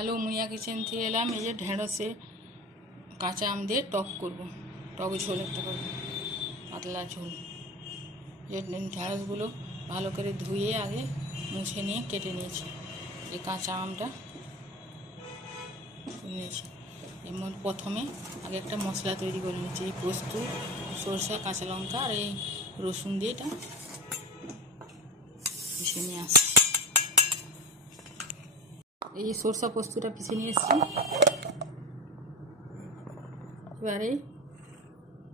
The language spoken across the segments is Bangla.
হ্যালো, মুনিয়া কিচেন থেকে এলাম। এই যে ঢেঁড়সে কাঁচা আম দিয়ে টক করব, টক ঝোল একটা করব, পাতলা ঝোল। যে ঢেঁড়সগুলো ভালো করে ধুয়ে আগে মুছে নিয়ে কেটে নিয়েছি। এই কাঁচা আমটা নিয়েছি। এর মধ্যে প্রথমে আগে একটা মশলা তৈরি করে নিয়েছি। এই পোস্ত, সরষা, কাঁচা লঙ্কা আর এই রসুন দিয়ে এটা পিষে নিয়ে আসছি। এই সরষা পোস্তটা পিষে নিয়ে এসেছি। এবারে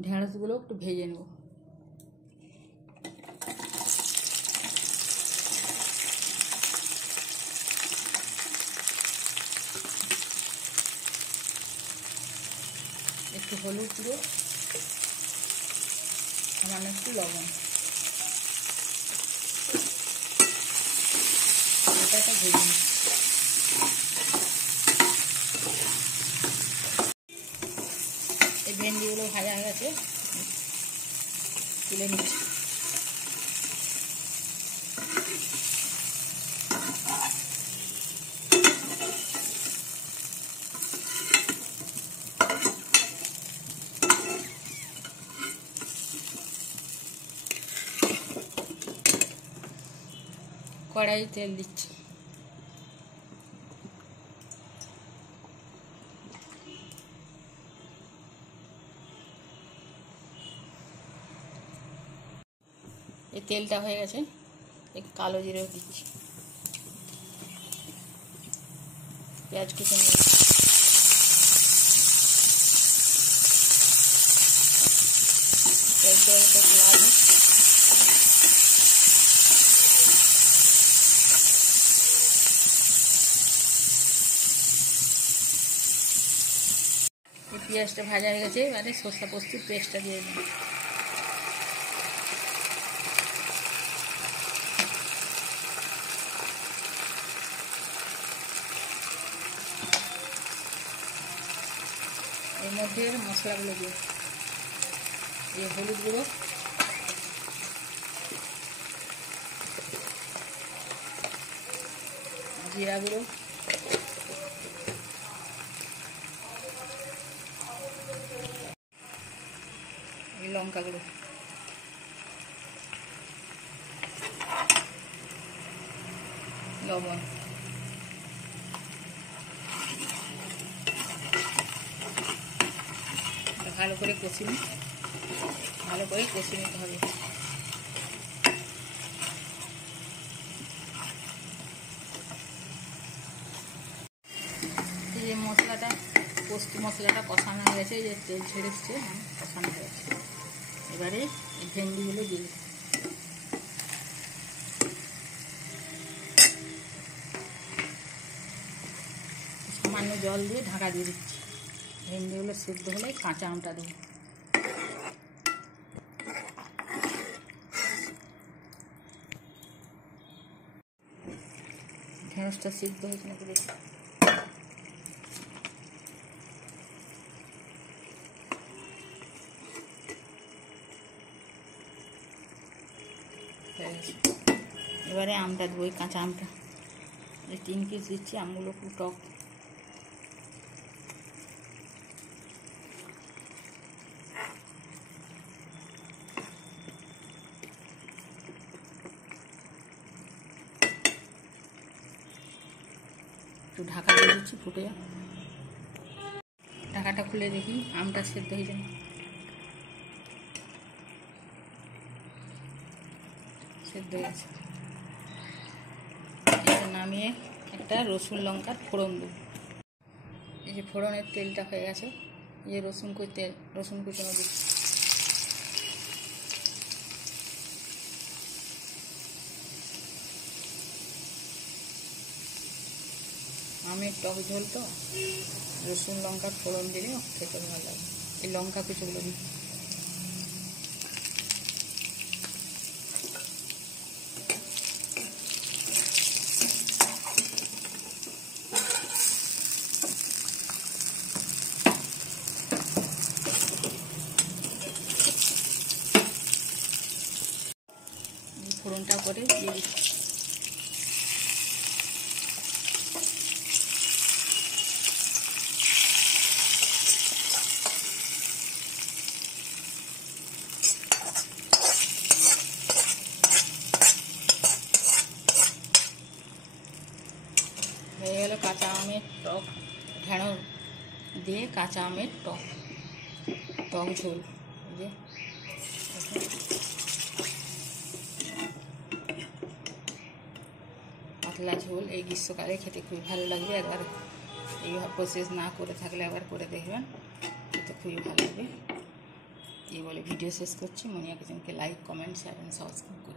ঢেঁড়সগুলো একটু ভেজে নেব। একটু হলুদ গুঁড়ো, সামান্য একটু লবণ, এটা ভেজে নিই। এই ভেন্ডিগুলো ভাজা হয়ে গেছে, তুলে নিচ্ছি। কড়াই তেল দিচ্ছি। এই তেলটা হয়ে গেছে, এক কালো জিরেও দিচ্ছি, পেঁয়াজ কুচি নিয়ে লাল এই পেঁয়াজটা ভাজা হয়ে গেছে। এবারে সরষা পোস্তের পেস্টটা দিয়ে দিন। এর মধ্যে মশলাগুলো দিয়ে, এই হলুদ গুঁড়ো, জিরা গুঁড়ো, এই লঙ্কা গুঁড়ো, লবণ, ভালো করে কষিয়ে নিতে হবে। এই যে মশলাটা, পোস্ত মশলাটা কষানো হয়ে গেছে, যে তেল ছেড়ে এসছে, কষানো হয়ে গেছে। এবারে এই ভেন্ডিগুলো দিয়ে সামান্য জল দিয়ে ঢাকা দিয়ে দিচ্ছি। ভেন্ডিগুলো সেদ্ধ হলে কাঁচা আমটা দেবো। ঢেঁড়সটা সিদ্ধ হয়েছে নাকি দেখি। এবারে আমটা দেবো, কাঁচা আমটা। এই 3 পিস দিচ্ছি। আমগুলো খুব টক। একটু ঢাকা দিয়ে দিচ্ছি, ফুটে যাক। ঢাকাটা খুলে দেখি আমটা সেদ্ধ হয়ে যাবে। সেদ্ধ হয়ে গেছে। এটা নামিয়ে একটা রসুন লঙ্কার ফোড়ন দেবো। এই যে ফোড়নের তেলটা হয়ে গেছে, এই যে রসুন কুচনো দিচ্ছি। আমের টক ঝোল তো, রসুন লঙ্কার ফোড়ন দিলে খেতে ভালো লাগে। এই লঙ্কা কুচোগুলো দিই। ফোড়নটা করে দিয়ে দিচ্ছি। হলো কাঁচা আমের টক, ঢেঁড়স দিয়ে কাঁচা আমের টক টক ঝোল। এই যে পাতলা ঝোল, এই গ্রীষ্মকালে খেতে খুবই ভালো লাগবে। একবার এই প্রসেস না করে থাকলে একবার করে দেখবেন, খেতে খুবই ভালো লাগবে। এই বলে ভিডিও শেষ করছি। মনিয়া কিচেনকে like, comment, share and subscribe করুন।